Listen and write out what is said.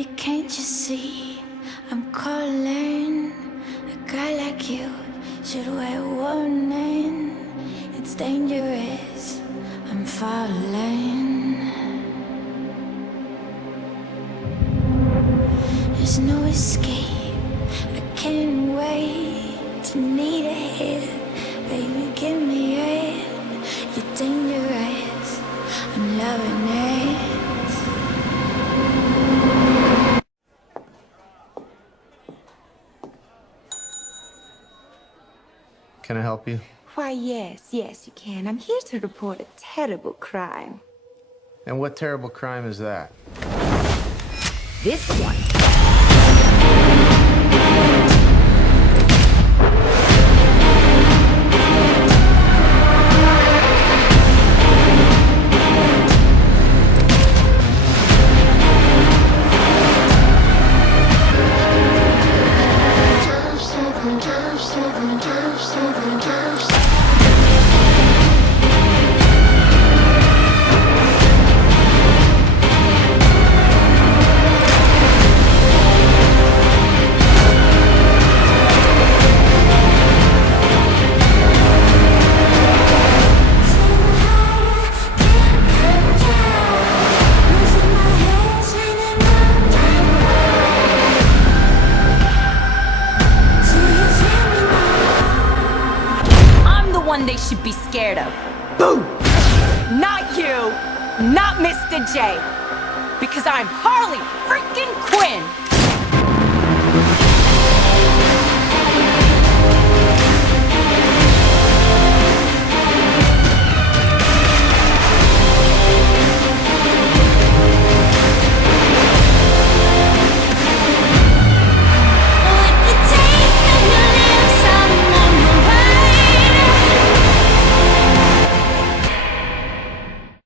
Baby, can't you see I'm calling? A guy like you should wear warning. It's dangerous, I'm falling. There's no escape, I can't wait to need a hit. Baby, give me it, you're dangerous, I'm loving it. Can I help you? Why, yes, you can. I'm here to report a terrible crime. And what terrible crime is that? This one. One they should be scared of. Boom! Not you, not Mr. J, because I'm Harley freaking Quinn!